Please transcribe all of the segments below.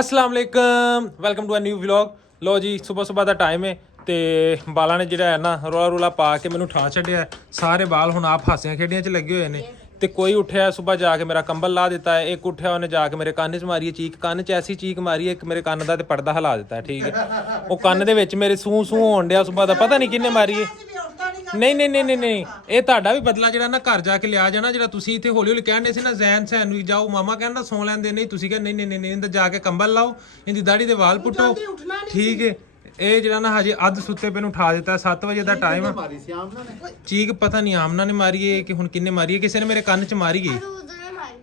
अस्सलाम वालेकुम welcome to a new vlog. लो जी सुबह सुबह का टाइम है तो बालों ने जो है ना रोला रूला पा के मैंने ठा छड्या। सारे बाल हुण आप हासियां खेडियां च लगे हुए हैं। तो कोई उठ्या सुबह जाके मेरा कंबल ला दिता है, एक उठ्या उन्हें जाके मेरे कान च मारी है चीक, कान च ऐसी चीक मारी है कि मेरे कान का तो पर्दा हिला दिता है। ठीक है वो कान दे विच मेरे सूं सूं होण डिया सुबह का, पता नहीं किन्ने मारी है। नहीं नहीं नहीं नहीं नहीं ये ਤੁਹਾਡਾ ਵੀ ਬਦਲਾ ਜਿਹੜਾ ਨਾ ਘਰ ਜਾ ਕੇ ਲਿਆ ਜਾਣਾ। ਜਿਹੜਾ ਤੁਸੀਂ ਇੱਥੇ ਹੌਲੀ ਹੌਲੀ ਕਹਿੰਦੇ ਸੀ ਨਾ ਜ਼ੈਨ ਸੈਨ ਵੀ ਜਾਓ, ਮਾਮਾ ਕਹਿੰਦਾ ਸੌ ਲੈਂਦੇ, ਨਹੀਂ ਤੁਸੀਂ ਕਹਿੰਦੇ ਨਹੀਂ ਨਹੀਂ ਨਹੀਂ ਇਹਦਾ ਜਾ ਕੇ ਕੰਬਲ ਲਾਓ, ਇਹਦੀ ਦਾੜੀ ਦੇ ਵਾਲ ਪੁੱਟੋ। ਠੀਕ ਹੈ ਇਹ ਜਿਹੜਾ ਨਾ ਹਜੇ ਅੱਧ ਸੁੱਤੇ ਪਏ ਨੂੰ ਉਠਾ ਦਿੱਤਾ। 7 ਵਜੇ ਦਾ ਟਾਈਮ ਆ। ਚੀਕ ਪਤਾ ਨਹੀਂ ਆਮਨਾ ਨੇ ਮਾਰੀ ਹੈ ਕਿ ਹੁਣ ਕਿੰਨੇ ਮਾਰੀ ਹੈ, ਕਿਸੇ ਨੇ ਮੇਰੇ ਕੰਨ 'ਚ ਮਾਰੀ ਹੈ,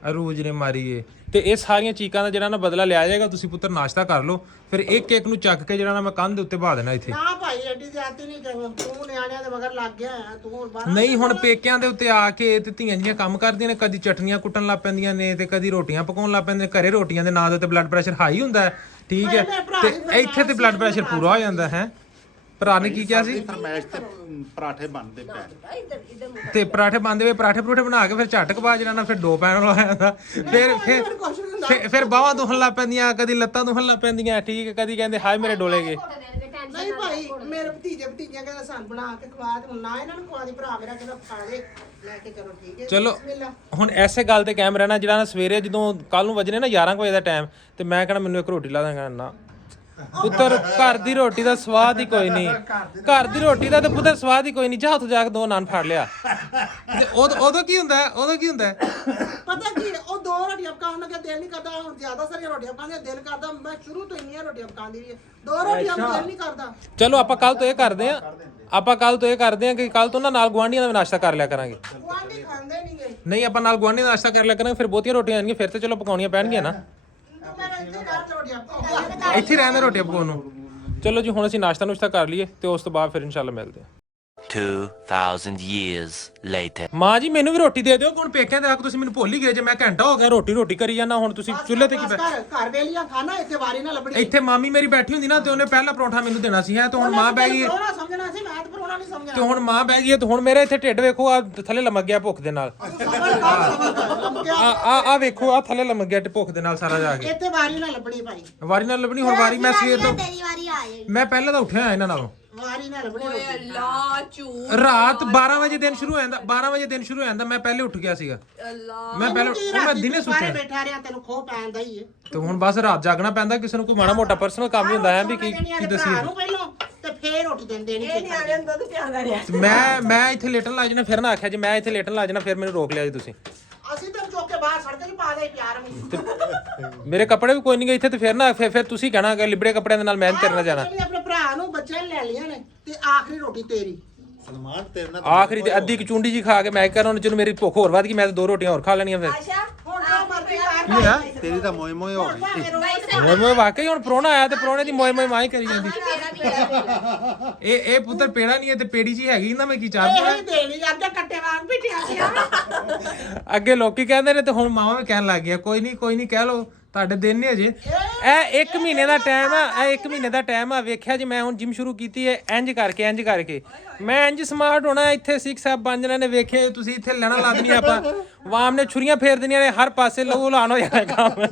ਅਰੂਜ ਨੇ ਮਾਰੀ ਹੈ। ਤੇ ਇਹ ਸਾਰੀਆਂ ਚੀਕਾਂ ਦਾ ਜਿਹੜਾ ਨਾ ਬਦਲਾ ਲਿਆ ਜਾਏਗਾ। ਤੁਸੀਂ ਪੁੱਤਰ ਨਾਸ਼ਤਾ ਕਰ ਲਓ, ਫਿਰ ਇੱਕ ਇੱਕ ਨੂੰ ਚੱਕ ਕੇ ਜਿਹੜਾ ਨਾ ਮੈਂ ਕੰਨ ਦੇ ਉੱਤੇ ਬਾ ਦੇਣਾ ਇੱਥੇ। ਨਾ ਭਾਈ ਐਡੀ ਜ਼ਿਆਦਤੀ ਨਹੀਂ ਕਰ, ਤੂੰ ਨਿਆਣਿਆਂ ਦੇ ਮਗਰ ਲੱਗ ਗਿਆ ਆ ਤੂੰ ਬਾਹਰ। ਨਹੀਂ ਹੁਣ ਪੇਕਿਆਂ ਦੇ ਉੱਤੇ ਆ ਕੇ ਤੇ ਧੀਆਂ ਜੀਆਂ ਕੰਮ ਕਰਦੀਆਂ ਨੇ, ਕਦੀ ਚਟਨੀਆਂ ਕੁੱਟਣ ਲੱਗ ਪੈਂਦੀਆਂ ਨੇ ਤੇ ਕਦੀ ਰੋਟੀਆਂ ਪਕਾਉਣ ਲੱਗ ਪੈਂਦੇ ਨੇ। ਘਰੇ ਰੋਟੀਆਂ ਦੇ ਨਾਂ ਦੇ ਉੱਤੇ ਬਲੱਡ ਪ੍ਰੈਸ਼ਰ ਹਾਈ ਹੁੰਦਾ ਹੈ। ਠੀਕ ਹੈ ਤੇ ਇੱਥੇ ਤੇ ਬਲੱਡ ਪ੍ਰੈਸ਼ਰ ਪੂਰਾ ਹੋ ਜਾਂਦਾ ਹੈ। ਭਰਾ ਨੇ ਕੀ ਕਿਹਾ ਸੀ? ਪਰਾਠੇ ਬਣਦੇ ਪਏ ਤੇ ਪਰਾਠੇ ਬਣਦੇ ਵੇ ਪਰਾਠੇ ਪਰੂਠੇ ਬਣਾ ਕੇ ਫਿਰ ਝਟਕ ਪਾ ਜਿਹੜਾ ਨਾ ਫਿਰ ਦੋ ਪੈਣ ਵਾਲਾ ਜਾਂਦਾ। ਫਿਰ ਬਾਹਾਂ ਦੁਖਣ ਲੱਗ ਪੈਂਦੀਆਂ, ਕਦੀ ਲੱਤਾਂ ਦੁਖਣ ਲੱਗ ਪੈਂਦੀਆਂ। ਠੀਕ ਹੈ ਕਦੀ ਕਹਿੰਦੇ ਹਾਏ ਮੇਰੇ ਡੋਲੇ ਗਏ। ਨਹੀਂ ਭਾਈ ਮੇਰੇ ਭਤੀਜੇ ਭਤੀਜੀਆਂ ਕਹਿੰਦਾ ਸਾਨੂੰ ਬਣਾ ਕੇ ਖਵਾ ਤੇ ਨਾ ਇਹਨਾਂ ਨੂੰ ਖਵਾ ਦੀ, ਭਰਾ ਮੇਰਾ ਕਹਿੰਦਾ ਖਾ ਲੈ ਲੈ ਕੇ ਚਲੋ। ਠੀਕ ਹੈ ਚਲੋ ਹੁਣ ਐਸੇ ਗੱਲ ਤੇ ਕਾਇਮ ਰਹਿਣਾ। ਜਿਹੜਾ ਨਾ ਸਵੇਰੇ ਜਦੋਂ ਕੱਲ ਨੂੰ ਵਜਨੇ ਨਾ 11 ਵਜੇ ਦਾ ਟਾਈਮ ਤੇ ਮੈਂ ਕਹਿਣਾ ਮੈਨੂੰ ਇੱਕ ਰੋਟੀ ਲਾ ਦਾਂਗਾ ਨਾ ਪੁੱਤਰ। ਘਰ ਦੀ ਰੋਟੀ ਦਾ ਸਵਾਦ ਹੀ ਕੋਈ ਨਹੀਂ, ਘਰ ਦੀ ਰੋਟੀ ਦਾ ਤੇ ਪੁੱਤਰ ਸਵਾਦ ਹੀ ਕੋਈ ਨਹੀਂ। ਜਾ ਉੱਥੇ ਜਾ ਕੇ 2 ਨਾਨ ਫੜ ਲਿਆ ਤੇ ਉਦੋਂ ਕੀ ਹੁੰਦਾ ਹੈ? ਉਦੋਂ ਕੀ ਹੁੰਦਾ ਹੈ ਪਤਾ ਕੀ ਉਹ 2 ਰੋਟੀਆਂ ਪਕਾਉਣ ਦਾ ਦਿਲ ਨਹੀਂ ਕਰਦਾ। ਹੁਣ ਜ਼ਿਆਦਾ ਸਾਰੀਆਂ ਰੋਟੀਆਂ ਪਕਾਉਣ ਦਾ ਦਿਲ ਕਰਦਾ। ਮੈਂ ਸ਼ੁਰੂ ਤੋਂ ਇੰਨੀਆਂ ਰੋਟੀਆਂ ਪਕਾਉਂਦੀ ਰਹੀ 2 ਰੋਟੀਆਂ ਦਾ ਦਿਲ ਨਹੀਂ ਕਰਦਾ। ਚਲੋ ਆਪਾਂ ਕੱਲ ਤੋਂ ਇਹ ਕਰਦੇ ਆਂ, ਆਪਾਂ ਕੱਲ ਤੋਂ ਇਹ ਕਰਦੇ ਆਂ ਕਿ ਕੱਲ ਤੋਂ ਨਾਲ ਗੁਆਂਢੀਆਂ ਦਾ ਨਾਸ਼ਤਾ ਕਰ ਲਿਆ ਕਰਾਂਗੇ। ਗੁਆਂਢੀ ਖਾਂਦੇ ਨਹੀਂਗੇ। ਨਹੀਂ ਆਪਾਂ ਨਾਲ ਗੁਆਂਢੀਆਂ ਦਾ ਨਾਸ਼ਤਾ ਕਰ ਲਿਆ ਕਰਾਂਗੇ, ਫਿਰ ਬਹੁਤੀਆਂ ਰੋਟੀਆਂ ਆਣਗੀਆਂ, ਫਿਰ ਤੇ ਚਲੋ ਪਕਾਉਣੀਆਂ ਪੈਣਗੀਆਂ ਨਾ। ਇੱਥੇ ਰਹਿੰਦੇ ਰੋਟੀਆਂ ਪਕਾਉਣ ਨੂੰ। ਚਲੋ ਜੀ ਹੁਣ ਅਸੀਂ ਨਾਸ਼ਤਾ ਨੁਸ਼ਤਾ ਕਰ ਲਈਏ ਤੇ ਉਸ ਤੋਂ ਬਾਅਦ ਫਿਰ ਇਨਸ਼ਾਅੱਲਾ ਮਿਲਦੇ ਹਾਂ। 2000 years later ਮਾਂ ਜੀ ਮੈਨੂੰ ਵੀ ਰੋਟੀ ਦੇ ਦਿਓ। ਹੁਣ ਪੇਕਿਆਂ ਦੇ ਆ ਕੇ ਤੁਸੀਂ ਮੈਨੂੰ ਭੁੱਲ ਹੀ ਗਏ ਜੇ। ਮੈਂ ਘੰਟਾ ਹੋ ਗਿਆ ਰੋਟੀ ਕਰੀ ਜਾਂਦਾ। ਹੁਣ ਤੁਸੀਂ ਚੁੱਲ੍ਹੇ ਤੇ ਕੀ ਘਰ ਵੇਲੀਆਂ ਖਾਣਾ ਇੱਥੇ ਵਾਰੀ ਨਾ ਲੱਭਣੀ। ਇੱਥੇ ਮਾਮੀ ਮੇਰੀ ਬੈਠੀ ਹੁੰਦੀ ਨਾ ਤੇ ਉਹਨੇ ਪਹਿਲਾ ਪਰੌਂਠਾ ਮੈਨੂੰ ਦੇਣਾ ਸੀ ਹੈ। ਤੇ ਹੁਣ ਮਾਂ ਬਹਿ ਗਈ ਹੈ ਸਮਝਣਾ ਸੀ, ਮੈਂ ਤਾਂ ਪਰੋਣਾ ਨਹੀਂ ਸਮਝਣਾ। ਤੇ ਹੁਣ ਮਾਂ ਬਹਿ ਗਈ ਹੈ ਤੇ ਹੁਣ ਮੇਰਾ ਇੱਥੇ ਢਿੱਡ ਵੇਖੋ ਆ ਥੱਲੇ ਲਮਕ ਗਿਆ ਭੁੱਖ ਦੇ ਨਾਲ। ਆ ਵੇਖੋ ਆ ਥੱਲੇ ਲਮਕ ਗਿਆ ਭੁੱਖ ਦੇ ਨਾਲ ਸਾਰਾ ਜਾ ਕੇ। ਇੱਥੇ ਵਾਰੀ ਨਾ ਲੱਭਣੀ ਭਾਈ, ਵਾਰੀ ਨਾਲ ਲੱਭਣੀ। ਹੁਣ ਵਾਰੀ ਮੈਂ ਸਵੇਰ ਤੋਂ ਮੈਂ ਪਹਿਲਾਂ ਤਾਂ ਉੱਠਿਆ ਇਹਨਾਂ ਨਾਲੋਂ। ਵਾਰੀ ਨਾ ਲੱਭਣੀ। ਰਾਤ 12 ਵਜੇ ਦਿਨ ਸ਼ੁਰੂ ਹੋ ਜਾਂਦਾ। 12 ਵਜੇ ਦਿਨ ਸ਼ੁਰੂ ਹੋ ਜਾਂਦਾ। ਮੈਂ ਪਹਿਲੇ ਉੱਠ ਗਿਆ ਸੀਗਾ। ਮੈਂ ਪਹਿਲੇ ਮੈਂ ਦਿਨੇ ਸੁੱਤਿਆ ਬੈਠਾ ਰਿਹਾ, ਤੈਨੂੰ ਖੋ ਪੈਂਦਾ ਹੀ ਹੈ। ਤੇ ਹੁਣ ਬਸ ਰਾਤ ਜਾਗਣਾ ਪੈਂਦਾ। ਕਿਸੇ ਨੂੰ ਕੋਈ ਮਾੜਾ ਮੋਟਾ ਪਰਸਨਲ ਕੰਮ ਹੀ ਹੁੰਦਾ ਹੈ ਵੀ ਕੀ ਦੱਸੀਏ। ਤੇ ਫੇਰ ਉੱਠ ਦਿੰਦੇ ਨਹੀਂ। ਮੈਂ ਇੱਥੇ ਲੇਟਣ ਲੱਗ ਜਾਣਾ। ਫਿਰ ਨਾ ਆਖਿਆ ਜੇ ਮੈਂ ਇੱਥੇ ਲੇਟਣ ਲੱਗ ਜਾਣਾ ਫਿਰ ਮੈਨੂੰ ਰੋਕ ਲਿਆ ਜੀ ਤੁਸੀਂ। ਅਸੀਂ ਤਾਂ ਚੁੱਕ ਕੇ ਬਾਹਰ ਸੜਕ 'ਚ ਪਾ ਦੇ ਪਿਆਰ ਵਿੱਚ। ਮੇਰੇ ਕੱਪੜੇ ਵੀ ਕੋਈ ਨਹੀਂ ਗਏ ਇੱਥੇ ਤੇ ਫਿਰ ਨਾ ਫਿਰ ਤੁਸੀਂ ਕਹਿਣਾ ਕਿ ਲਿਬੜੇ ਕੱਪੜਿਆਂ ਦੇ ਨਾਲ ਮਿਹਨਤ ਕਰਨਾ ਜਾਣਾ। ਆਪਣੇ ਭਰਾ ਨੂੰ ਬੱਚੇ ਲੈ ਲਿਆ ਨੇ ਤੇ ਆਖਰੀ ਰੋਟੀ ਤੇਰੀ। ਸਲਮਾਨ ਤੇਰੇ ਨਾਲ ਆਖਰੀ ਤੇ ਅੱਧੀ ਚੁੰਡੀ ਜੀ ਖਾ ਕੇ ਮੈਂ ਕਰਾਂ ਉਹਨੂੰ ਜਦੋਂ ਮੇਰੀ ਭੁੱਖ ਹੋਰ ਵੱਧ ਗਈ ਮੈਂ ਤਾਂ 2 ਰੋਟੀਆਂ ਹੋਰ ਖਾ ਲੈਣੀਆਂ ਫਿਰ। ਹੁਣ ਤਾਂ ਮਰਜ਼ੀ ਕਰ। ਤੇਰੀ ਤਾਂ ਮੋਏ ਮੋਏ ਹੋ ਗਈ। ਮੋਏ ਵਾਕਈ ਹੁਣ ਪ੍ਰਾਹੁਣਾ ਆਇਆ ਤੇ ਪ੍ਰਾਹੁਣੇ ਦੀ ਮੋਏ ਮਾਂ ਹੀ ਕਰੀ ਜਾਂਦੀ। ਇਹ ਪੁੱਤਰ ਪੇੜਾ ਨਹੀਂ ਹੈ ਤੇ ਪੇੜੀ ਜੀ ਹੈਗੀ ਨਾ। ਮੈਂ ਕੀ ਚਾਹਦਾ ਇਹ ਦੇਣੀ ਅੱਗੇ ਕੱਟੇ ਵਾਂਗ ਬਿਠਿਆ ਸੀ। ਅੱਗੇ ਲੋਕੀ ਕਹਿੰਦੇ ਨੇ ਤੇ ਹੁਣ ਮਾਵਾਂ ਵੀ ਕਹਿਣ ਲੱਗ ਗਿਆ ਕੋਈ ਨਹੀਂ ਕਹਿ ਲੋ ਤੁਹਾਡੇ ਦਿਨ ਨੇ ਅਜੇ। ਇਹ 1 ਮਹੀਨੇ ਦਾ ਟਾਈਮ ਆ। ਇਹ 1 ਮਹੀਨੇ ਦਾ ਟਾਈਮ ਆ। ਵੇਖਿਆ ਜੀ ਮੈਂ ਹੁਣ ਜਿਮ ਸ਼ੁਰੂ ਕੀਤੀ ਹੈ ਇੰਜ ਕਰਕੇ ਮੈਂ ਇੰਜ ਸਮਾਰਟ ਹੋਣਾ। ਇੱਥੇ ਸਿੱਖ ਸਾਹਿਬ ਬਣ ਜਾਣਾ ਨੇ। ਵੇਖੇ ਤੁਸੀਂ ਇੱਥੇ ਲੈਣਾ ਲਾਦਨੀ ਆਪਾਂ ਵਾਮ ਨੇ ਛੁਰੀਆਂ ਫੇਰ ਦੇਣੀਆਂ ਨੇ ਹਰ ਪਾਸੇ ਲਹੂ ਲਾਣ ਹੋ ਜਾਣਾ ਕੰਮ। ਇਹ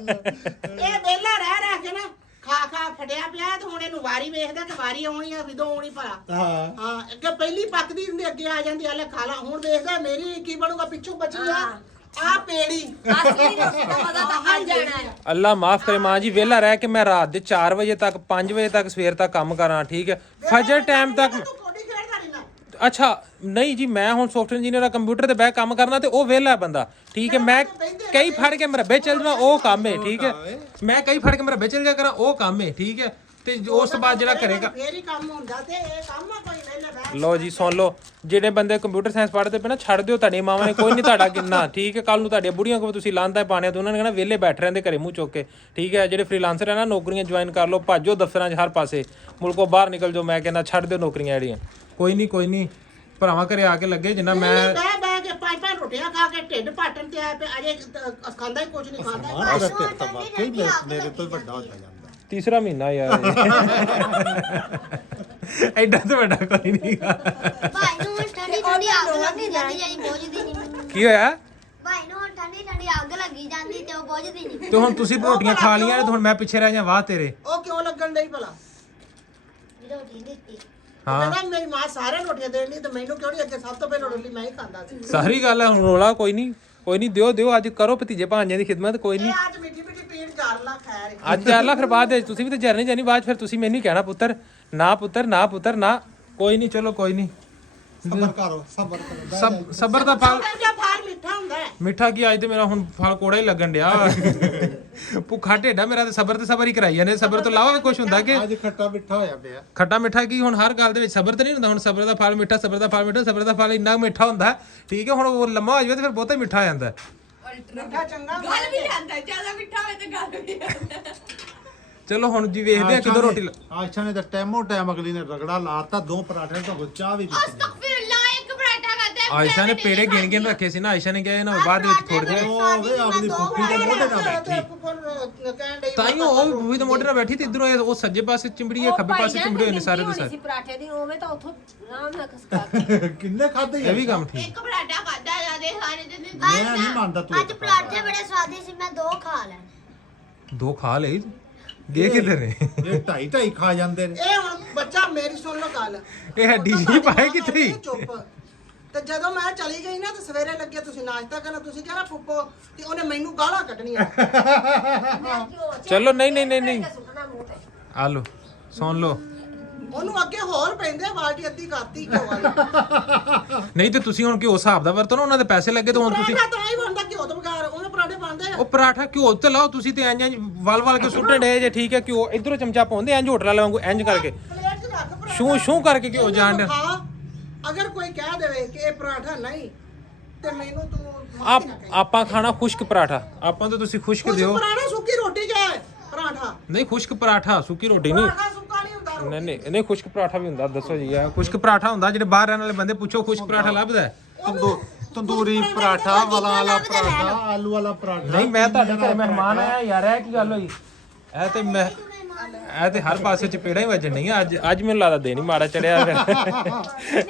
ਵਿਹਲਾ ਰਹਿ ਕੇ ਨਾ ਖਾ ਫਟਿਆ ਪਿਆ ਤੇ ਹੁਣ ਇਹਨੂੰ ਵਾਰੀ ਵੇਖਦਾ ਕਿ ਵਾਰੀ ਆਉਣੀ ਆ ਵਿਦੋਂ ਆਉਣੀ ਭਲਾ। ਹਾਂ ਅੱਗੇ ਪਹਿਲੀ ਪੱਕਦੀ ਹੁੰਦੀ ਅੱਗੇ ਆ ਜਾਂਦੀ ਹਲੇ ਖਾ ਲਾ। ਹੁਣ ਵੇਖਦਾ ਮੇਰੀ ਕੀ ਬਣੂਗਾ ਪਿੱਛੋਂ ਬਚੀ ਆ ਪੇੜੀ। ਅੱਲਾ ਮਾਫ ਕਰੇ ਮਾਂ ਜੀ। ਵਿਹਲਾ ਰਹਿ ਕੇ ਮੈਂ ਰਾਤ ਦੇ 4 ਵਜੇ ਤੱਕ 5 ਵਜੇ ਤੱਕ ਸਵੇਰ ਤੱਕ ਕੰਮ ਕਰਾਂ। ਠੀਕ ਹੈ ਫਜਰ ਟਾਈਮ ਤੱਕ। ਅੱਛਾ ਨਹੀਂ ਜੀ ਮੈਂ ਹੁਣ ਸੌਫਟਵੇਅਰ ਇੰਜੀਨੀਅਰ ਦਾ ਕੰਪਿਊਟਰ ਤੇ ਬਹਿ ਕੰਮ ਕਰਨਾ ਤੇ ਉਹ ਵਿਹਲਾ ਬੰਦਾ। ਠੀਕ ਹੈ ਮੈਂ ਕਈ ਫੜ ਕੇ ਮਰੱਬੇ ਚੱਲ ਜਾਣਾ ਉਹ ਕੰਮ ਹੈ। ਠੀਕ ਹੈ ਮੈਂ ਕਈ ਫੜ ਕੇ ਮਰੱਬੇ ਚੱਲ ਜਾ ਕਰਾਂ ਉਹ ਕੰਮ ਹੈ। ਠੀਕ ਹੈ ਤੇ ਉਸ ਤੋਂ ਬਾਅਦ ਜਿਹੜਾ ਕਰੇਗਾ ਫੇਰ ਹੀ ਕੰਮ ਹੁੰਦਾ ਤੇ ਇਹ ਕੰਮ ਆ ਕੋਈ ਵਿਹਲਾ ਬਹਿ। ਲੋ ਜੀ ਸੁਣ ਲਓ ਜਿਹੜੇ ਬੰਦੇ ਕੰਪਿਊਟਰ ਸਾਇੰਸ ਪੜ੍ਹਦੇ ਪਏ ਨਾ ਛੱਡ ਦਿਓ। ਤੁਹਾਡੀ ਮਾਵਾਂ ਨੇ ਕੋਈ ਨਹੀਂ ਤੁਹਾਡਾ ਕਿੰਨਾ। ਠੀਕ ਹੈ ਕੱਲ ਨੂੰ ਤੁਹਾਡੀਆਂ ਬੁੜੀਆਂ ਕੋਲ ਤੁਸੀਂ ਲਾਂਦਾ ਪਾਣਿਆ ਤੇ ਉਹਨਾਂ ਨੇ ਕਹਿਣਾ ਵਿਹਲੇ ਬੈਠ ਰਹਿੰਦੇ ਘਰੇ ਮੂੰਹ ਚੁੱਕ ਕੇ। ਠੀਕ ਹੈ ਜਿਹੜੇ ਫ੍ਰੀਲਾਂਸਰ ਹੈ ਨਾ ਨੌਕਰੀਆਂ ਜੁਆਇਨ ਕਰ ਲਓ, ਭਾਜੋ ਦਫ਼ਤਰਾਂ 'ਚ ਹਰ ਪਾਸੇ, ਮੁਲਕੋਂ ਬਾਹਰ ਨਿਕਲ ਜਾਓ। ਮੈਂ ਕਹਿੰਦਾ ਛੱਡ ਦਿਓ ਨੌਕਰੀਆਂ ਜਿਹੜੀਆਂ। ਕੋਈ ਨਹੀਂ ਭਰਾਵਾਂ ਘਰੇ ਆ ਕੇ ਲੱਗੇ ਜਿੰਨਾ ਮੈਂ ਬਹਿ ਕੇ 5 ਰੋਟੀਆਂ ਖਾ ਕੇ ਢਿੱਡ ਪਾਟਣ ਤੇ ਆਇਆ ਤੇ ਅਜੇ ਖਾਂਦਾ ਹੀ ਕੁਝ ਨਹੀਂ ਖਾਂਦਾ। ਵਾਕਈ ਮੇਰੇ ਤੋਂ ਵੱਡਾ ਹੋ ਜਾਂਦਾ। ਤੀਸਰਾ ਮਹੀਨਾ ਯਾਰ ਐਡਾ ਤਾਂ ਵੱਡਾ ਕੋਈ ਨਹੀਂ। ਭਾਈ ਨੂੰ ਠੰਡੀ ਅੱਗ ਲੱਗੀ ਜਾਂਦੀ ਜਾਈ ਪਹੁੰਚਦੀ ਨਹੀਂ ਮੈਨੂੰ। ਕੀ ਹੋਇਆ? ਭਾਈ ਨੂੰ ਠੰਡੀ ਅੱਗ ਲੱਗੀ ਮੰਗੀ ਜਾਂਦੀ ਤੇ ਉਹ ਬੁੱਝਦੀ ਨਹੀਂ। ਤੇ ਹੁਣ ਤੁਸੀਂ ਰੋਟੀਆਂ ਖਾ ਲੀਆਂ ਤੇ ਹੁਣ ਮੈਂ ਪਿੱਛੇ ਰਹਿ ਜਾ ਵਾਹ ਤੇਰੇ। ਉਹ ਕਿਉਂ ਲੱਗਣ ਡਈ ਭਲਾ? ਰੋਟੀ ਦਿੱਤੀ। ਹਾਂ ਕਹਿੰਦਾ ਮੇਰੀ ਮਾਂ ਸਾਰੇ ਰੋਟੀਆਂ ਦੇਣ ਡਈ ਤੇ ਮੈਨੂੰ ਕਿਉਂ ਨਹੀਂ? ਅੱਗੇ ਸਭ ਤੋਂ ਪਹਿਲਾਂ ਰੋਟੀ ਮੈਂ ਹੀ ਖਾਂਦਾ ਸੀ। ਸਾਰੀ ਗੱਲ ਹੈ, ਹੁਣ ਰੋਲਾ ਕੋਈ ਨਹੀਂ ਦਿਓ ਅੱਜ ਕਰੋ ਭਤੀਜੇ ਭਾਂਜਿਆਂ ਦੀ ਖਿਦਮਤ ਕੋਈ ਨਹੀਂ। ਇਹ ਅੱਜ ਮਿੱਠੀ ਮਿੱਠੀ ਪੀਣ ਕਰ ਲਾ ਖੈਰ। ਅੱਜ ਕਰ ਲਾ ਫਿਰ ਬਾਅਦ ਵਿੱਚ ਤੁਸੀਂ ਵੀ ਤੇ ਜਰਨੀ ਜਾਨੀ ਬਾਅਦ ਫਿਰ ਤੁਸੀਂ ਮੈਨੂੰ ਹੀ ਕਹਿਣਾ ਪੁੱਤਰ ਨਾ ਕੋਈ ਨਹੀਂ ਚਲੋ ਕੋਈ ਨਹੀਂ ਸਬਰ ਕਰੋ ਸਬਰ ਦਾ ਫਲ ਉਹਦਾ ਫਲ ਮਿੱਠਾ ਹੁੰਦਾ ਹੈ। ਮਿੱਠਾ ਕੀ ਅੱਜ ਤੇ ਮੇਰਾ ਹੁਣ ਫਲ ਕੋੜਾ ਹੀ ਲੱਗਣ ਡਿਆ ਭੁੱਖਾ ਢੇਡਾ ਮੇਰਾ ਤੇ ਸਬਰ ਹੀ ਕਰਾਈ ਜਾਂਦੇ। ਸਬਰ ਤੋਂ ਇਲਾਵਾ ਵੀ ਕੁਝ ਹੁੰਦਾ ਕਿ ਅੱਜ ਖੱਟਾ ਮਿੱਠਾ ਹੋਇਆ ਪਿਆ। ਖੱਟਾ ਮਿੱਠਾ ਕੀ ਹੁਣ ਹਰ ਗੱਲ ਦੇ ਵਿੱਚ ਸਬਰ ਤੇ ਨਹੀਂ ਹੁੰਦਾ। ਹੁਣ ਸਬਰ ਦਾ ਫਲ ਮਿੱਠਾ ਸਬਰ ਦਾ ਫਲ ਇੰਨਾ ਮਿੱਠਾ ਹੁੰਦਾ ਠੀਕ ਹੈ। ਹੁਣ ਉਹ ਲੰਮਾ ਹੋ ਜਾਵੇ ਤੇ ਫਿਰ ਬਹੁਤਾ ਹੀ ਮਿੱਠਾ ਹੋ ਜਾਂਦਾ। ਮਿੱਠਾ ਚੰਗਾ ਗੱਲ ਵੀ ਜਾਂਦਾ ਜ਼ਿਆਦਾ ਮਿੱਠਾ ਹੋਵੇ ਤੇ ਗੱਲ ਵੀ ਜਾਂਦਾ। ਚਲੋ ਹੁਣ ਜੀ ਵੇਖਦੇ ਆ ਕਿਦੋਂ ਰੋਟੀ ਆਇਸ਼ਾ ਨੇ ਤਾਂ ਟਾਈਮੋ ਟਾਈਮ ਅਗਲੀ ਨੇ ਰਗੜਾ ਲਾਤਾ 2 ਪਰਾਠੇ ਤੋਂ ਚਾਹ ਵੀ ਪੀਤੀ। ਅਸਤਗਫਿਰullah ਇੱਕ ਪਰਾਠਾ ਖਾਦਾ। ਆਇਸ਼ਾ ਨੇ ਪੇੜੇ ਗਿਣ ਰੱਖੇ ਸੀ ਨਾ। ਆਇਸ਼ਾ ਨੇ ਕਿਹਾ ਨਾ ਬਾਅਦ ਵਿੱਚ ਥੋੜੇ ਜਿਹੇ ਉਹ ਵੇ ਆਪਣੀ ਭੁੱਖੀ ਦੇ ਮੋਢੇ ਨਾਲ ਬੈਠੀ। ਕਹਿਣ ਡਈ ਤਾਈਓ ਉਹ ਬੂਹੀ ਦੇ ਮੋਢੇ ਨਾਲ ਬੈਠੀ ਤੇ ਇਧਰੋਂ ਉਹ ਸੱਜੇ ਪਾਸੇ ਚਿੰਬੜੀ ਹੈ ਖੱਬੇ ਪਾਸੇ ਚਿੰਬੜੇ ਹੋਏ ਨੇ ਸਾਰੇ ਦੇ ਸਾਰੇ। ਪਰਾਠੇ ਦੀ ਉਵੇਂ ਤਾਂ ਉੱਥੋਂ ਆਰਾਮ ਨਾਲ ਖਸਕਾ ਕਿੰਨੇ ਖਾਦੇ ਇਹ ਵੀ ਕੰਮ ਠੀਕ। ਇੱਕ ਪਰਾਠਾ ਖਾਦਾ ਜਾਂਦੇ ਸਾਰੇ ਦਿਨ। ਮੈਂ ਨਹੀਂ ਮੰਨਦਾ ਤੂੰ ਅੱਜ ਪਰਾਠੇ ਬੜੇ ਸਵਾਦੀ ਸੀ, ਮੈਂ 2 ਖਾ ਲਏ। 2 ਖਾ ਲਈ ਗੇ ਕਿੱਧਰ ਨੇ ਇਹ ਢਾਈ ਖਾ ਜਾਂਦੇ ਨੇ। ਇਹ ਹੁਣ ਬੱਚਾ ਮੇਰੀ ਸੁਣ ਲਓ ਗੱਲ। ਇਹ ਹੱਡੀ ਜੀ ਪਾਏ ਕਿੱਥੇ ਹੀ? ਚੁੱਪ। ਤੇ ਜਦੋਂ ਮੈਂ ਚਲੀ ਗਈ ਨਾ ਤੇ ਸਵੇਰੇ ਲੱਗੇ ਤੁਸੀਂ ਨਾਸ਼ਤਾ ਕਰਨਾ, ਤੁਸੀਂ ਕਹਿਣਾ ਫੁੱਫੋ ਤੇ ਉਹਨੇ ਮੈਨੂੰ ਗਾਲਾਂ ਕੱਢਣੀਆਂ। ਚਲੋ ਨਹੀਂ ਆ ਲੋ ਸੁਣ ਲੋ। ਉਹਨੂੰ ਅੱਗੇ ਹੋਰ ਪੈਂਦੇ ਬਾਲਟੀ ਅੱਧੀ ਕਰਤੀ ਘਿਓ ਵਾਲੀ। ਨਹੀਂ ਤੇ ਤੁਸੀਂ ਹੁਣ ਘਿਓ ਹਿਸਾਬ ਦਾ ਵਰਤੋ ਨਾ। ਉਹਨਾਂ ਦੇ ਪੈਸੇ ਲੱਗੇ ਤਾਂ ਹੁਣ ਤੁਸੀਂ ਪਰਾਠਾ ਤਾਂ ਹੀ ਬਣਦਾ ਘਿਓ ਤੋਂ ਬਗੈਰ। ਉਹਨੇ ਪਰਾਠੇ ਬਣਦੇ ਆ। ਉਹ ਪਰਾਠਾ ਘਿਓ ਤੇ ਲਾਓ ਤੁਸੀਂ ਤੇ ਇੰਜ ਵਲ ਕੇ ਸੁੱਟਣ ਡੇ ਜੇ ਠੀਕ ਹੈ। ਘਿਓ ਇਧਰੋਂ ਚਮਚਾ ਪਾਉਂਦੇ ਇੰਜ ਹੋਟਲਾਂ ਵਾਂਗੂ ਇੰਜ ਕਰਕੇ ਪਲੇਟ 'ਚ ਰੱਖ ਪਰਾਠਾ। ਸ਼ੂ ਕਰਕੇ ਘਿਓ ਜਾਣ ਡਿਆ। ਖਾ। ਅਗਰ ਕੋਈ ਕਹਿ ਦੇਵੇ ਕਿ ਇਹ ਪਰਾਠਾ ਨਹੀਂ ਤੇ ਮੈਨੂੰ ਤੂੰ ਆਪਾਂ ਖਾਣਾ ਖੁਸ਼ਕ ਪਰਾਠਾ। ਆਪਾਂ ਤਾਂ ਤੁਸੀਂ ਖੁਸ਼ਕ ਕੁਝ ਦਿਓ। ਪਰਾਠਾ ਸੁੱਕੀ ਰੋਟੀ ਜਾਏ ਪਰਾਠਾ। ਨਹੀਂ ਖੁਸ਼ਕ ਪਰਾਠਾ ਸੁੱਕੀ ਰੋਟੀ ਨਹੀਂ। ਪਰਾਠਾ ਸੁੱਕਾ ਨਹੀਂ ਹੁੰਦਾ ਰੋਟੀ। ਨਹੀਂ ਖੁਸ਼ਕ ਪਰਾਠਾ ਵੀ ਹੁੰਦਾ। ਦੱਸੋ ਜੀ ਇਹ ਖੁਸ਼ਕ ਪਰਾਠਾ ਹੁੰਦਾ। ਜਿਹੜੇ ਬਾਹਰ ਰਹਿਣ ਵਾਲੇ ਬੰਦੇ ਪੁੱਛੋ ਖੁਸ਼ਕ ਪਰਾਠਾ ਲੱਭਦਾ ਹੈ? ਤੰਦੂਰੀ ਪਰਾਠਾ ਵਾਲਾ ਪਰਾਠਾ ਆਲੂ ਵਾਲਾ ਪਰਾਠਾ। ਨਹੀਂ ਮੈਂ ਤੁਹਾਡੇ ਘਰੇ ਮਹਿਮਾਨ ਆਇਆ ਯਾਰ। ਇਹ ਕੀ ਗੱਲ ਹੋਈ? ਇਹ ਤੇ ਹਰ ਪਾਸੇ ਚਪੇੜਾ ਹੀ ਵੱਜਣ ਨਹੀਂ। ਅੱਜ ਮੈਨੂੰ ਲੱਗਦਾ ਦੇ ਨਹੀਂ ਮਾੜਾ ਚੜਿਆ ਫਿਰ।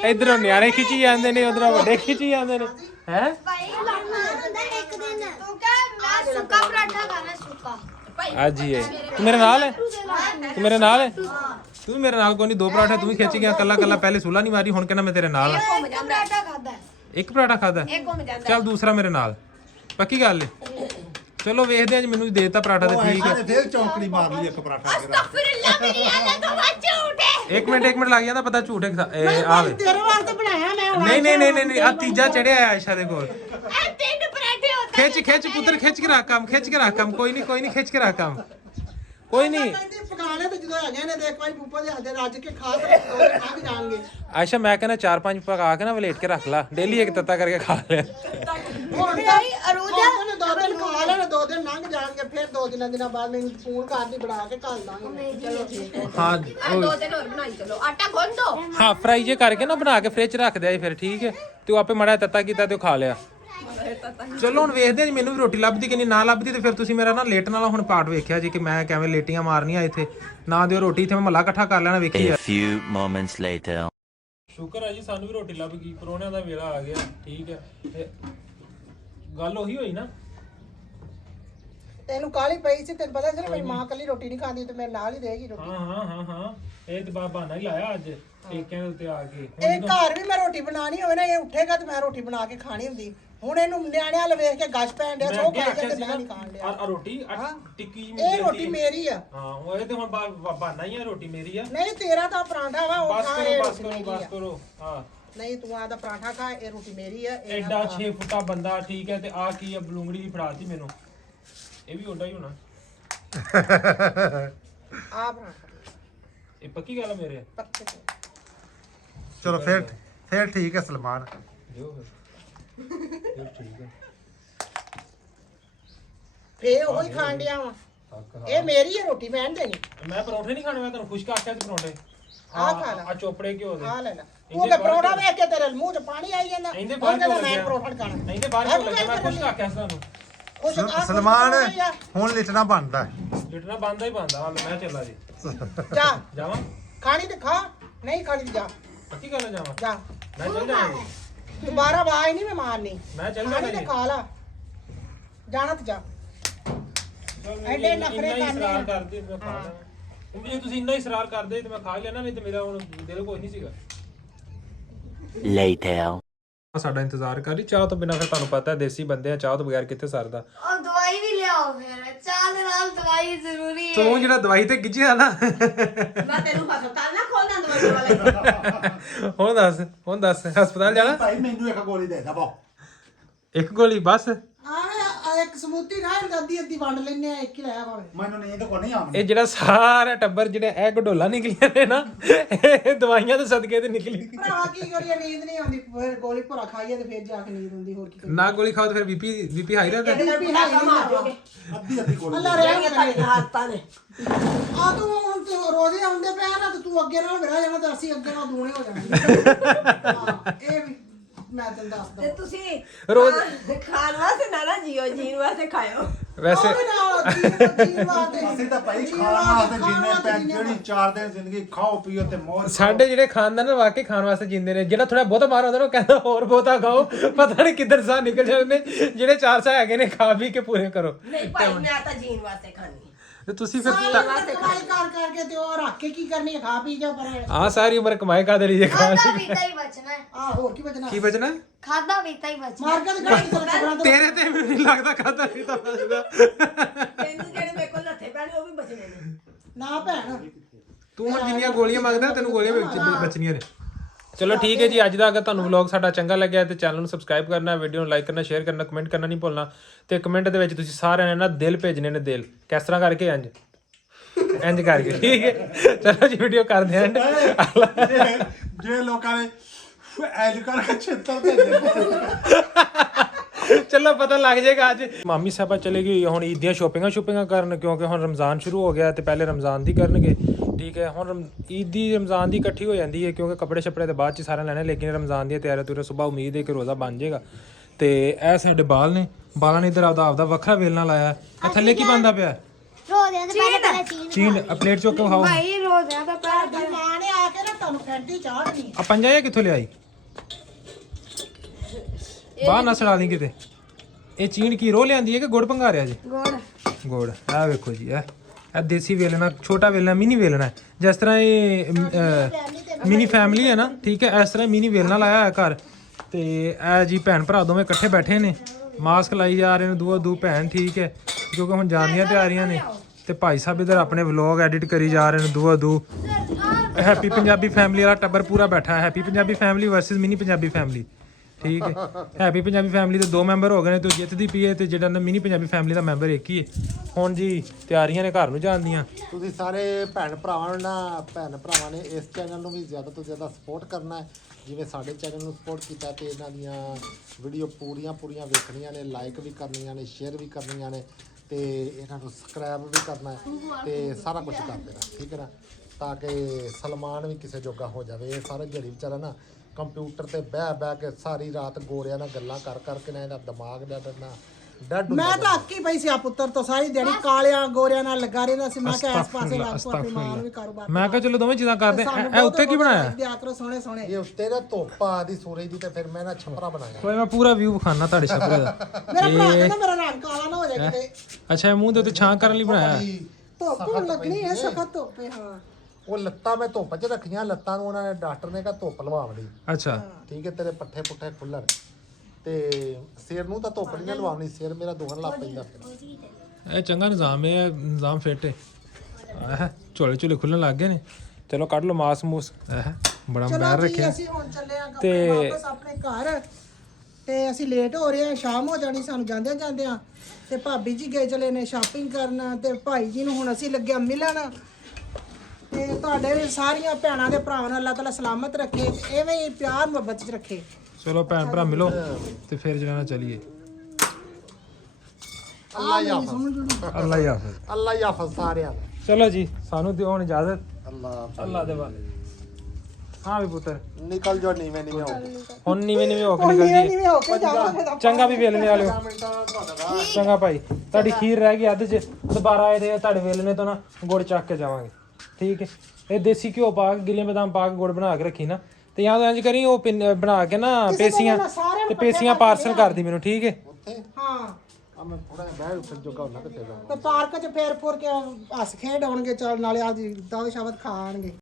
ਇਧਰੋਂ ਨਿਆਣੇ ਖਿੱਚੀ ਜਾਂਦੇ ਨੇ ਉਧਰੋਂ ਵੱਡੇ ਖਿੱਚੀ ਜਾਂਦੇ ਨੇ ਹੈ। ਭਾਈ ਲੜਨਾ ਹੁੰਦਾ ਇੱਕ ਦਿਨ ਤੂੰ ਕਹਿ ਮੈਂ ਸੁੱਕਾ ਪਰਾਠਾ ਖਾਣਾ ਸੁੱਕਾ। ਅੱਜ ਹੀ ਹੈ। ਤੂੰ ਮੇਰੇ ਨਾਲ ਹੈ? ਤੂੰ ਮੇਰੇ ਨਾਲ ਹੈ? ਤੂੰ ਮੇਰੇ ਨਾਲ ਕੋਈ ਨਹੀਂ। 2 ਪਰਾਠੇ ਤੂੰ ਵੀ ਖਿੱਚ ਗਿਆ ਕੱਲਾ ਪਹਿਲੇ ਸੁਲਾ ਨਹੀਂ ਮਾਰੀ। ਹੁਣ ਕਹਿੰਦਾ ਮੈਂ ਤੇਰੇ ਨਾਲ ਆ। ਇੱਕ ਪਰਾਠਾ ਖਾਦਾ। 1 ਪਰਾਠਾ ਖਾਦਾ ਚੱਲ ਦੂਸਰਾ ਮੇਰੇ ਨਾਲ ਪੱਕੀ ਗੱਲ ਹੈ। ਚਲੋ ਵੇਖਦੇ ਆ ਜੀ। ਮੈਨੂੰ ਦੇਤਾ ਪਰਾਠਾ ਤੇ ਠੀਕ ਹੈ। ਫੇਰ ਚੌਂਕੜੀ ਮਾਰ ਲਈ ਇੱਕ ਪਰਾਠਾ ਅੱਗੇ ਰੱਖ ਕੇ। ਅਸਤਗਫਿਰullah ਮੇਰੀ ਆਦਤ ਤੋਂ ਝੂਠ ਹੈ। 1 ਮਿੰਟ ਲੱਗ ਜਾਂਦਾ ਪਤਾ ਝੂਠ ਹੈ। ਆਵੇ ਤੇਰੇ ਵਾਸਤੇ ਬਣਾਇਆ ਮੈਂ। ਨਹੀਂ ਆ ਤੀਜਾ ਚੜਿਆ ਹੈ ਆਇਸ਼ਾ ਦੇ ਕੋਲ। ਇਹ 3 ਪਰਾਠੇ ਹੁੰਦੇ। ਖਿੱਚ ਪੁੱਤਰ ਖਿੱਚ ਕੇ ਰੱਖ ਕੰਮ ਕੋਈ ਨਹੀਂ ਖਿੱਚ ਕੇ ਰੱਖ ਕੰਮ ਕੋਈ ਨਹੀਂ। ਕਹਿੰਦੀ ਪਕਾਣੇ ਤੇ ਜਦੋਂ ਹੈਗੇ ਨੇ ਦੇਖ ਭਾਈ ਫੁੱਫਾ ਦੇ ਹੱਥ ਰੱਜ ਕੇ ਖਾ ਕੇ ਖਾ ਜਾਣਗੇ। ਆਇਸ਼ਾ ਮੈਂ ਕਹਿੰਦਾ 4-5 ਪਕਾ ਕੇ ਨਾ ਵਲੇਟ ਕੇ ਰੱਖ ਲਾ। ਡੇਲੀ ਇੱਕ ਤੱਤਾ ਕਰਕੇ ਖਾ ਲਿਆ। ਹੁਣ ਭਾਈ ਅਰੂਜਾ ਉਹਨੇ 2 ਦਿਨ ਖਾ ਲੈਣੇ 2 ਦਿਨ ਲੰਘ ਜਾਣਗੇ। ਫਿਰ 2 ਦਿਨਾਂ ਬਾਅਦ ਮੈਨੂੰ ਫੋਨ ਕਰਦੀ ਬਣਾ ਕੇ ਘੱਲ ਦਾਂਗੇ। ਚਲੋ ਠੀਕ ਹੈ। ਹਾਂ 2 ਦਿਨ ਹੋਰ ਬਣਾਈ ਚਲੋ। ਆਟਾ ਗੁੰਨ ਦੋ। ਹਾਂ ਫਰਾਈ ਜੇ ਕਰਕੇ ਨਾ ਬਣਾ ਕੇ ਫ੍ਰਿਜ 'ਚ ਰੱਖ ਦਿਆ ਜੀ ਫਿਰ ਠੀਕ ਹੈ। ਤੇ ਉਹ ਆਪੇ ਮਾੜਾ ਤੱਤਾ ਕੀਤਾ ਤੇ ਉਹ ਖਾ ਲਿਆ। ਚਲੋ ਹੁਣ ਵੇਖਦੇ ਆ ਜੀ। ਮੈਨੂੰ ਵੀ ਰੋਟੀ ਲੱਭਦੀ ਕਿ ਨਹੀਂ ਨਾ ਲੱਭਦੀ ਤੇ ਫਿਰ ਤੁਸੀਂ ਮੇਰਾ ਨਾ ਲੇਟਣ ਵਾਲਾ ਹੁਣ ਪਾਰਟ ਵੇਖਿਆ ਜੀ ਕਿ ਮੈਂ ਕਿਵੇਂ ਲੇਟੀਆਂ ਮਾਰਨੀਆਂ ਇੱਥੇ ਨਾ ਦਿਓ ਰੋਟੀ। ਇੱਥੇ ਮੈਂ ਮਹੱਲਾ ਇਕੱਠਾ ਕਰ ਲੈਣਾ ਵੇਖੀ A few moments later. ਸ਼ੁਕਰ ਹੈ ਜੀ ਸਾਨੂੰ ਵੀ ਰੋਟੀ ਲੱਭ ਗਈ। ਪਰੋਣਿਆਂ ਦਾ ਵੇਲਾ ਆ ਗਿਆ ਠੀਕ ਹੈ। ਤੇ ਗੱਲ ਉਹੀ ਹੋਈ ਨਾ। ਤੈਨੂੰ ਕਾਲੀ ਪਈ ਸੀ। ਤੈਨੂੰ ਪਤਾ ਸੀ ਮੇਰੀ ਮਾਂ ਕੱਲੀ ਰੋਟੀ ਨਹੀਂ ਖਾਂਦੀ ਤੇ ਮੇਰੇ ਨਾਲ ਹੀ ਦੇਗੀ ਰੋਟੀ। ਹਾਂ ਇਹ ਤੇ ਬਹਾਨਾ ਹੀ ਲਾਇਆ ਅੱਜ ਟੇਕਿਆਂ ਦੇ ਉੱਤੇ ਆ ਕੇ। ਇਹ ਘਰ ਵੀ ਮੈਂ ਰੋਟੀ ਬਣਾਣੀ ਹੋਵੇ ਨਾ ਇਹ ਉੱਠੇਗਾ ਤੇ ਮੈਂ ਰੋਟੀ ਬਣਾ ਕੇ ਖਾਣੀ ਹੁੰਦੀ। ਹੁਣ ਇਹਨੂੰ ਨਿਆਣਿਆਂ ਵੱਲ ਵੇਖ ਕੇ ਗੱਜ ਪੈਣ ਡਿਆ। ਸੋ ਖਾ ਕੇ ਤੇ ਮੈਂ ਨਹੀਂ ਖਾਣ ਡਿਆ। ਆ ਰੋਟੀ ਟਿੱਕੀ ਜੀ ਇਹ ਰੋਟੀ ਮੇਰੀ ਆ। ਹਾਂ ਉਹ ਇਹ ਤੇ ਹੁਣ ਬਹਾਨਾ ਹੀ ਆ। ਰੋਟੀ ਮੇਰੀ ਆ। ਨਹੀਂ ਤੇਰਾ ਤਾਂ ਪਰਾਂਠਾ ਵਾ ਉਹ ਖਾ ਇਹ ਰੋਟੀ ਮੇਰੀ ਆ। ਬਸ ਕਰੋ ਹਾਂ। ਨਹੀਂ ਤੂੰ ਆਦਾ ਪਰਾਂਠਾ ਖਾ। ਇਹ ਰੋਟੀ ਮੇਰੀ ਆ। ਇਹ ਐਡਾ 6 ਫੁੱਟਾ ਬੰਦਾ ਠੀਕ ਹੈ। ਤੇ ਆ ਕੀ ਆ ਬਲੂੰਗੜੀ ਦੀ ਫੜਾਤੀ ਮੈਨੂੰ। ਇਹ ਵੀ ਓਡਾ ਹੀ ਹੋਣਾ। ਆ ਪਰਾਂਠਾ ਇਹ ਪੱਕੀ ਗੱਲ ਆ ਮੇਰੇ। ਪੱਕੇ ਤੇ। ਚਲੋ ਫੇਰ ਠੀਕ ਹੈ ਸਲਮਾਨ। ਦਿਓ ਫਿਰ ਠੀਕ ਹੈ। ਫੇ ਉਹ ਹੀ ਖਾਣ ਡਿਆ ਵਾ। ਇਹ ਮੇਰੀ ਆ ਰੋਟੀ ਮੈਂ ਦੇਣੀ। ਮੈਂ ਪਰੌਂਠੇ ਨਹੀਂ ਖਾਣੇ। ਮੈਂ ਤੁਹਾਨੂੰ ਖੁਸ਼ਕ ਆਖਿਆ ਸੀ ਪਰੌਂਠੇ। ਆ ਖਾ ਲੈ। ਆ ਚੋਪੜੇ ਘਿਓ ਦੇ। ਆ ਲੈ ਲੈ। ਤੂੰ ਤੇ ਪਰੌਂਠਾ ਵੇਖ ਕੇ ਤੇਰੇ ਮੂੰਹ 'ਚ ਪਾਣੀ ਆਈ ਜਾਂਦਾ। ਇਹਦੇ ਉਹ ਬਾਹਰ ਕਹਿੰਦਾ ਕਿਉਂ ਮੈਂ ਲੱਗਿਆ? ਪਰੌਂਠਾ ਨੀ ਖਾਣਾ। ਇਹਦੇ ਬਾਹਰ ਕਿਉਂ ਲੱਗਿਆ? ਮੈਂ ਖੁਸ਼ਕ ਆਖਿਆ ਸੀ ਤੁਹਾਨੂੰ। ਕੁਛ ਆਹ ਕੁਛ ਸਲਮਾਨ ਪਰੌਂਠਾ ਹੀ ਆ। ਹੁਣ ਲਿਟਣਾ ਬਣਦਾ ਹੈ। ਲਿਟਣਾ ਬੰਦਾ ਹੀ ਬੰਦਾ। ਹਾਲ ਮੈਂ ਚੱਲਾ ਜੀ। ਜਾ ਜਾਵਾਂ ਖਾਣੀ ਤੇ ਖਾ। ਨਹੀਂ ਖਾਣੀ ਤੇ ਜਾ। ਪੱਕੀ ਗੱਲ ਆ ਜਾਵਾਂ। ਜਾ ਮੈਂ ਚੱਲ ਜਾਵਾਂ। ਦੁਬਾਰਾ ਆਵਾਜ਼ ਨਹੀਂ ਮੈਂ ਮਾਰਨੀ। ਮੈਂ ਚੱਲ ਖਾਣੀ ਜਾਣਾ ਤੇ ਜੀ। ਖਾ ਲਾ। ਜਾਣਾ ਤੇ ਜਾ ਐਡੇ ਨਖਰੇ ਇੰਨਾ ਹੀ ਕਰਨੇ ਇਸਰਾਰ ਆ। ਕਰਦੇ ਤੇ ਮੈਂ ਖਾ ਲੈਣਾ ਜੇ ਤੁਸੀਂ ਇੰਨਾ ਹੀ ਇਸਰਾਰ ਕਰਦੇ ਤੇ ਮੈਂ ਖਾ ਲੈਣਾ ਨਹੀਂ ਤੇ ਮੇਰਾ ਹੁਣ ਦਿਲ ਕੋਈ ਨਹੀਂ ਸੀਗਾ Later. ਸਾਡਾ ਇੰਤਜ਼ਾਰ ਕਰ ਰਹੀ ਚਾਹ ਤੋਂ ਬਿਨਾਂ ਫਿਰ ਤੁਹਾਨੂੰ ਪਤਾ ਹੈ ਦੇਸੀ ਬੰਦੇ ਆ ਚਾਹ ਤੋਂ ਬਗੈਰ ਕਿੱਥੇ ਸਰਦਾ और दवाई भी ले आओ फिर चाह के नाल दवाई जरूरी है ਤੂੰ ਜਿਹੜਾ ਦਵਾਈ ਤੇ ਗਿੱਜਿਆ ਨਾ ਮੈਂ ਤੈਨੂੰ ਹਸਪਤਾਲ ਨਾ ਖੋਲਦਾ ਦਵਾਈ ਵਾਲੇ ਹੁਣ ਦੱਸ ਹਸਪਤਾਲ ਜਾਣਾ ਭਾਈ ਮੈਨੂੰ ਇੱਕ ਗੋਲੀ ਦੇ ਦਬੋ ਇੱਕ ਗੋਲੀ ਬਸ ਆਵੇ ਇੱਕ ਸਮੂਤੀ ਨਾ ਅੱਧੀ ਅੱਧੀ ਵੰਡ ਲੈਨੇ ਆ ਇੱਕ ਹੀ ਲੈ ਭਾਵੇਂ ਮੈਨੂੰ ਨੀਂਦ ਕੋ ਨਹੀਂ ਆਉਂਦੀ ਇਹ ਜਿਹੜਾ ਸਾਰਾ ਟੱਬਰ ਜਿਹੜੇ ਇਹ ਗਡੋਲਾ ਨਿਕਲੀਆਂ ਨੇ ਨਾ ਇਹ ਦਵਾਈਆਂ ਦੇ ਸਦਕੇ ਤੇ ਨਿਕਲੀ ਭਰਾਵਾ ਕੀ ਕਰੀਏ ਨੀਂਦ ਨਹੀਂ ਆਉਂਦੀ ਫਿਰ ਗੋਲੀ ਭਰਾ ਖਾਈਏ ਤੇ ਫਿਰ ਜਾ ਕੇ ਨੀਂਦ ਆਉਂਦੀ ਹੋਰ ਕੀ ਕਰੀਏ ਨਾ ਗੋਲੀ ਖਾਓ ਤੇ ਫਿਰ ਬੀਪੀ ਹਾਈ ਰਹਿੰਦਾ ਵੀ ਹੈ ਹੀ ਅੱਧੀ ਅੱਧੀ ਗੋਲੀ ਅੱਲਾ ਰਹਿਮ ਕਰੇ ਹੱਥਾਂ ਨੇ ਆ ਤੂੰ ਹੁਣ ਤੂੰ ਰੋਜ਼ੇ ਆਉਂਦੇ ਪਿਆ ਨਾ ਤੇ ਤੂੰ ਅੱਗੇ ਨਾਲ ਮੇਰਾ ਜਾਣਾ ਤੇ ਅਸੀਂ ਅੱਗੇ ਨਾਲ ਦੂਣੇ ਹੋ ਜਾਣਗੇ ਇਹ ਵੀ ਮੈਂ ਤੈਨੂੰ ਦੱਸਦਾ ਤੇ ਤੁਸੀਂ ਰੋਜ਼ ਖਾਣ ਵਾਸਤੇ ਨਾ ਜੀਓ ਜੀਣ ਵਾਸਤੇ ਖਾਇਓ ਵੈਸੇ ਅਸੀਂ ਤਾਂ ਭਾਈ ਖਾਣ ਵਾਸਤੇ ਜਿੰਨੇ ਪੈ ਜਿਹੜੀ 4 ਦਿਨ ਜ਼ਿੰਦਗੀ ਖਾਓ ਪੀਓ ਤੇ ਮੌਜ ਸਾਡੇ ਜਿਹੜੇ ਖਾਨਦਾਨ ਨਾ ਵਾਕਈ ਖਾਣ ਵਾਸਤੇ ਜਿੰਦੇ ਨੇ ਜਿਹੜਾ ਥੋੜਾ ਬਹੁਤਾ ਮਾਰ ਹੁੰਦਾ ਨਾ ਉਹ ਕਹਿੰਦਾ ਹੋਰ ਬਹੁਤਾ ਖਾਓ ਪਤਾ ਨਹੀਂ ਕਿੱਧਰ ਸਾਹ ਨਿਕਲ ਜਾਂਦੇ ਨੇ ਜਿਹੜੇ 4 ਸਾਹ ਹੈਗੇ ਨੇ ਖਾ ਪੀ ਕੇ ਪੂਰੇ ਕਰੋ ਨਹੀਂ ਭਾਈ ਮੈਂ ਤਾਂ ਜੀਣ ਵਾਸਤੇ ਖਾਣੀ ਤੇ ਤੁਸੀਂ ਫਿਰ ਕਮਾਈ ਕਰ ਕਰਕੇ ਤੇ ਉਹ ਰੱਖ ਕੇ ਕੀ ਕਰਨੀ ਹੈ ਖਾ ਪੀ ਜਾ ਪਰ ਆ ਸਾਰੀ ਉਮਰ ਕਮਾਏ ਕਾਦੇ ਲਈ ਜੇ ਖਾ खादा पीता ही बचना है ਆ ਹੋਰ ਕੀ ਬਚਣਾ ਕੀ ਬਚਣਾ खादा पीता ही बचना ਮਾਰ ਕੇ ਗਾੜੀ ਚਲ ਚਗਣਾ ਤੇਰੇ ਤੇ ਮੈਨੂੰ ਨਹੀਂ ਲੱਗਦਾ ਖਾਦਾ ਨਹੀਂ ਤਾਂ ਬਚਦਾ ਤੈਨੂੰ ਜਿਹੜੇ ਮੇਰੇ ਕੋਲ ਲੱਥੇ ਪੈਣੇ ਉਹ ਵੀ ਬਚਣੇ ਨੇ ਨਾ ਭੈਣ ਤੂੰ ਹੁਣ ਜਿੰਨੀਆਂ ਗੋਲੀਆਂ ਮੰਗਦਾ ਤੈਨੂੰ ਗੋਲੀਆਂ ਬਚਣੀਆਂ ਨੇ ਚਲੋ ਠੀਕ ਹੈ ਜੀ ਅੱਜ ਦਾ ਅਗਰ ਤੁਹਾਨੂੰ ਵਲੌਗ ਸਾਡਾ ਚੰਗਾ ਲੱਗਿਆ ਤੇ ਚੈਨਲ ਨੂੰ ਸਬਸਕ੍ਰਾਈਬ ਕਰਨਾ ਵੀਡੀਓ ਨੂੰ ਲਾਈਕ ਕਰਨਾ ਸ਼ੇਅਰ ਕਰਨਾ ਕਮੈਂਟ ਕਰਨਾ ਨਹੀਂ ਭੁੱਲਣਾ ਤੇ ਕਮੈਂਟ ਦੇ ਵਿੱਚ ਤੁਸੀਂ ਸਾਰਿਆਂ ਨੇ ਨਾ ਦਿਲ ਭੇਜਣੇ ਨੇ ਦਿਲ ਕਿਸ ਤਰ੍ਹਾਂ ਕਰਕੇ ਇੰਜ ਕਰਕੇ ਠੀਕ ਹੈ ਚਲੋ ਜੀ ਵੀਡੀਓ ਕਰਦੇ ਐਂਡ ਜੇ ਲੋਕਾਂ ਨੇ ਐਜ ਕਰਕੇ ਛੇਤਰ ਭੇਜੇ ਚਲੋ ਪਤਾ ਲੱਗ ਜਾਏਗਾ ਅੱਜ ਮਾਮੀ ਸਾਹਿਬਾ ਚਲੇ ਗਈ ਹੁਣ ਈਦ ਦੀਆਂ ਸ਼ੋਪਿੰਗਾਂ ਕਰਨ ਕਿਉਂਕਿ ਹੁਣ ਰਮਜ਼ਾਨ ਸ਼ੁਰੂ ਹੋ ਗਿਆ ਤੇ ਪਹਿਲੇ ਰਮਜ਼ਾਨ ਦੀ ਕਰਨਗੇ ਠੀਕ ਹੈ ਹੁਣ ਈਦ ਦੀ ਰਮਜ਼ਾਨ ਦੀ ਇਕੱਠੀ ਹੋ ਜਾਂਦੀ ਹੈ ਕਿਉਂਕਿ ਕੱਪੜੇ ਛੱਪੜੇ ਤੇ ਬਾਅਦ ਚ ਸਾਰਿਆਂ ਲੈਣੇ ਲੇਕਿਨ ਰਮਜ਼ਾਨ ਦੀ ਤਿਆਰੀ ਤੁਰੇ ਸਵੇਰ ਉਮੀਦ ਹੈ ਕਿ ਰੋਜ਼ਾ ਬਣ ਜਾਏਗਾ ਤੇ ਇਹ ਸਾਡੇ ਬਾਲ ਨੇ ਬਾਲਾਂ ਨੇ ਇਧਰ ਆਪਦਾ ਵੱਖਰਾ ਵੇਲਣਾ ਲਾਇਆ ਇਹ ਥੱਲੇ ਕੀ ਬੰਦਾ ਪਿਆ रोज़ तो पहले चीन ਚੀਨ ਪਲੇਟ ਚੁੱਕ ਕੇ ਖਾਓ भाई रोज़ तो पहले ਮਾਂ ਨੇ ਆ ਕੇ ਨਾ ਤੁਹਾਨੂੰ ਫੈਂਟੀ ਚਾੜਨੀ ਆ ਪੰਜਾ ਜਾਂ ਕਿੱਥੋਂ ਲਿਆਈ ਬਾਹਰ ਨਾ ਸੜਾ ਦੀ ਕਿਤੇ ਇਹ ਚੀਨ ਕੀ ਰੋ ਲਿਆਂਦੀ ਹੈ ਕਿ ਗੁੜ ਭੰਗਾਰਿਆ ਜੀ गोड़ ਗੁੜ ਇਹ ਵੇਖੋ ਜੀ ਇਹ ਦੇਸੀ ਵੇਲਣਾ ਛੋਟਾ ਵੇਲਣਾ ਮਿਨੀ ਵੇਲਣਾ ਜਿਸ ਤਰ੍ਹਾਂ ਇਹ ਮਿਨੀ ਫੈਮਿਲੀ ਹੈ ਨਾ ਠੀਕ ਹੈ ਇਸ ਤਰ੍ਹਾਂ ਮਿਨੀ ਵੇਲਣਾ ਲਾਇਆ ਹੋਇਆ ਘਰ ਤੇ ਇਹ ਜੀ ਭੈਣ ਭਰਾ ਦੋਵੇਂ ਇਕੱਠੇ ਬੈਠੇ ਨੇ ਮਾਸਕ ਲਾਈ ਜਾ ਰਹੇ ਨੇ ਦੂ ਭੈਣ ਠੀਕ ਹੈ ਜੋ ਕਿ ਹੁਣ ਜਾਣਦੀਆਂ ਤਿਆਰੀਆਂ ਨੇ ਤੇ ਭਾਈ ਸਾਹਿਬ ਇਧਰ ਆਪਣੇ ਵਲੌਗ ਐਡਿਟ ਕਰੀ ਜਾ ਰਹੇ ਨੇ ਦੂ ਹੈਪੀ ਪੰਜਾਬੀ ਫੈਮਿਲੀ ਵਾਲਾ ਟੱਬਰ ਪੂਰਾ ਬੈਠਾ ਹੈ happy Punjabi family versus mini Punjabi family ਠੀਕ ਹੈ ਹੈਪੀ ਪੰਜਾਬੀ ਫੈਮਿਲੀ ਦੇ 2 ਮੈਂਬਰ ਹੋ ਗਏ ਨੇ ਤੇ ਜਿੱਤਦੀ ਪਈ ਹੈ ਤੇ ਜਿਹੜਾ ਮਿਨੀ ਪੰਜਾਬੀ ਫੈਮਿਲੀ ਦਾ ਮੈਂਬਰ ਇੱਕ ਹੀ ਹੈ ਹੁਣ ਜੀ ਤਿਆਰੀਆਂ ਨੇ ਘਰ ਨੂੰ ਜਾਣ ਦੀਆਂ ਤੁਸੀਂ ਸਾਰੇ ਭੈਣ ਭਰਾਵਾਂ ਨੇ ਇਸ ਚੈਨਲ ਨੂੰ ਵੀ ਜ਼ਿਆਦਾ ਤੋਂ ਜ਼ਿਆਦਾ ਸਪੋਰਟ ਕਰਨਾ ਹੈ ਜਿਵੇਂ ਸਾਡੇ ਚੈਨਲ ਨੂੰ ਸਪੋਰਟ ਕੀਤਾ ਤੇ ਇਹਨਾਂ ਦੀਆਂ ਵੀਡੀਓ ਪੂਰੀਆਂ ਵੇਖਣੀਆਂ ਨੇ ਲਾਈਕ ਵੀ ਕਰਨੀਆਂ ਨੇ ਸ਼ੇਅਰ ਵੀ ਕਰਨੀਆਂ ਨੇ ਤੇ ਇਹਨਾਂ ਨੂੰ ਸਬਸਕ੍ਰਾਈਬ ਵੀ ਕਰਨਾ ਹੈ ਤੇ ਸਾਰਾ ਕੁਝ ਕਰ ਦੇਣਾ ਠੀਕ ਹੈ ਨਾ ਤਾਂ ਕਿ ਸਲਮਾਨ ਵੀ ਕਿਸੇ ਜੋਗਾ ਹੋ ਜਾਵੇ ਇਹ ਸਾਰਾ ਜਿਹੜੀ ਵਿਚਾਰਾ ਨਾ ਕੰਪਿਊਟਰ ਤੇ ਬਹਿ ਕੇ ਸਾਰੀ ਰਾਤ ਗੋਰਿਆਂ ਨਾਲ ਗੱਲਾਂ ਕਰਕੇ ਨਾ ਇਹਦਾ ਦਿਮਾਗ ਦਾ ਡੱਡ ਮੈਂ ਤਾਂ ਅੱਕੀ ਪਈ ਸੀ ਆ ਪੁੱਤਰ ਤੋਂ ਸਾਰੀ ਦਿਹਾੜੀ ਕਾਲਿਆਂ ਗੋਰਿਆਂ ਨਾਲ ਲੱਗਾ ਰਹਿੰਦਾ ਸੀ ਮੈਂ ਕਿਹਾ ਇਸ ਪਾਸੇ ਲੱਗ ਪਾ ਆਪਣੀ ਮਾਂ ਨੂੰ ਵੀ ਕਾਰੋਬਾਰ ਮੈਂ ਕਿਹਾ ਚਲੋ ਦੋਵੇਂ ਚੀਜ਼ਾਂ ਕਰਦੇ ਇਹ ਉੱਤੇ ਕੀ ਬਣਾਇਆ ਦਿਆ ਕਰੋ ਸੋਹਣੇ ਸੋਹਣੇ ਇਹ ਉੱਤੇ ਨਾ ਧੁੱਪ ਆਦੀ ਸੂਰਜ ਦੀ ਤੇ ਫਿਰ ਮੈਂ ਨਾ ਛਪਰਾ ਬਣਾਇਆ ਕੋਈ ਮੈਂ ਪੂਰਾ ਵਿਊ ਵਿਖਾਣਾ ਤੁਹਾਡੇ ਛਪਰੇ ਦਾ ਮੇਰਾ ਭਰਾ ਕਹਿੰਦਾ ਮੇਰਾ ਰੰਗ ਕਾਲਾ ਨਾ ਹੋ ਜਾਏ ਕਿਤੇ ਅੱਛਾ ਇਹ ਮੂੰਹ ਦੇ ਉੱਤੇ ਛਾਂ ਕਰਨ ਲਈ ਬਣਾਇਆ ਧੁੱਪ ਲੱਗਣੀ ਹੈ ਸਖਤ ਧੁੱਪ ਹੈ ਹਾਂ ਉਹ ਲੱਤਾਂ ਮੈਂ ਧੁੱਪ 'ਚ ਰੱਖੀਆਂ ਲੱਤਾਂ ਨੂੰ ਉਹਨਾਂ ਨੇ ਡਾਕਟਰ ਨੇ ਕਿਹਾ ਧੁੱਪ ਲਵਾਉਣੀ ਅੱਛਾ ਠੀਕ ਹੈ ਤੇਰੇ ਪੱਠੇ ਪੁੱਠੇ ਖੁੱਲਣ ਤੇ ਸਿਰ ਨੂੰ ਤਾਂ ਧੁੱਪ ਨਹੀਂ ਲਵਾਉਣੀ ਸਿਰ ਮੇਰਾ ਦੁਖਣ ਲੱਗ ਪੈਂਦਾ ਫਿਰ ਇਹ ਚੰਗਾ ਨਿਜ਼ਾਮ ਹੈ ਇਹ ਨਿਜ਼ਾਮ ਫਿੱਟ ਹੈ ਆਹ ਝੋਲੇ ਖੁੱਲਣ ਲੱਗ ਗਏ ਨੇ ਚਲੋ ਕੱਢ ਲਓ ਮਾਸ ਮੂਸ ਬੜਾ ਬਾਹਰ ਰੱਖਿਆ ਅਸੀਂ ਹੁਣ ਚੱਲੇ ਆ ਕੱਪੜੇ ਵਾਪਸ ਆਪਣੇ ਘਰ ਤੇ ਅਸੀਂ ਲੇਟ ਹੋ ਰਹੇ ਆ ਸ਼ਾਮ ਹੋ ਜਾਣੀ ਸਾਨੂੰ ਜਾਂਦਿਆਂ ਤੇ ਭਾਬੀ ਜੀ ਗਏ ਚਲੇ ਨੇ ਸ਼ਾਪਿੰਗ ਕਰਨ ਤੇ ਭਾਈ ਜੀ ਨੂੰ ਹੁਣ ਅਸੀਂ ਲੱਗਿਆ ਮਿਲਣ ਤੇ ਤੁਹਾਡੇ ਵੀ ਸਾਰੀਆਂ ਭੈਣਾਂ ਦੇ ਭਰਾਵਾਂ ਨੂੰ ਅੱਲਾਹ ਤਾਲਾ ਸਲਾਮਤ ਰੱਖੇ ਐਵੇਂ ਹੀ ਪਿਆਰ ਮੁਹੱਬਤ ਚ ਰੱਖੇ ਚਲੋ ਭੈਣ ਭਰਾ ਮਿਲੋ ਤੇ ਫਿਰ ਜਿਹੜਾ ਚੱਲੀਏ ਅੱਲਾ ਯਾਫਜ਼ ਅੱਲਾ ਯਾਫਜ਼ ਸਾਰਿਆਂ ਨੂੰ ਚਲੋ ਜੀ ਸਾਨੂੰ ਦਿਓ ਹੁਣ ਇਜਾਜ਼ਤ ਅੱਲਾ ਦੇ ਵਾਲੇ ਹਾਂ ਵੀ ਪੁੱਤਰ ਨਿਕਲ ਜੋ ਨੀਵੇਂ ਹੋ ਹੁਣ ਨੀਵੇਂ ਹੋ ਕੇ ਨਿਕਲ ਜੀ ਹੋ ਕੇ ਜਾਵਾਂਗੇ ਚੰਗਾ ਵੀ ਵੇਲਣੇ ਵਾਲਿਓ ਚੰਗਾ ਭਾਈ ਤੁਹਾਡੀ ਖੀਰ ਰਹਿ ਗਈ ਅੱਧ ਚ ਦੁਬਾਰਾ ਆਏ ਤੇ ਤੁਹਾਡੇ ਵੇਲਣੇ ਤੋਂ ਨਾ ਗੁੜ ਚੱਕ ਕੇ ਜਾਵਾਂਗੇ ਠੀਕ ਹੈ ਇਹ ਦੇਸੀ ਘਿਓ ਪਾ ਕੇ ਗਿਰੀਆਂ ਬਦਾਮ ਪਾ ਕੇ ਗੁੜ ਬਣਾ ਕੇ ਰੱਖੀ ਨਾ ਤੇ ਜਾਂ ਤਾਂ ਇੰਜ ਕਰੀ ਉਹ ਬਣਾ ਕੇ ਨਾ ਪੇਸੀਆਂ ਤੇ ਪੇਸੀਆਂ ਪਾਰਸਲ ਕਰਦੀ ਮੈਨੂੰ ਠੀਕ ਹੈ ਉੱਥੇ ਹਾਂ ਮੈਂ ਥੋੜਾ ਜਿਹਾ ਬਹਿ ਉੱਠਣ ਜੋਗਾ ਹੁੰਦਾ ਤੇ ਫਿਰ ਤੇ ਪਾਰਕ 'ਚ ਫੇਰ ਫੁਰ ਕੇ ਹੱਸ ਖੇਡ ਆਉਣਗੇ ਚੱਲ ਨਾਲੇ ਆ ਦਾਲ ਸ਼ਾਬਤ ਖਾਣਗੇ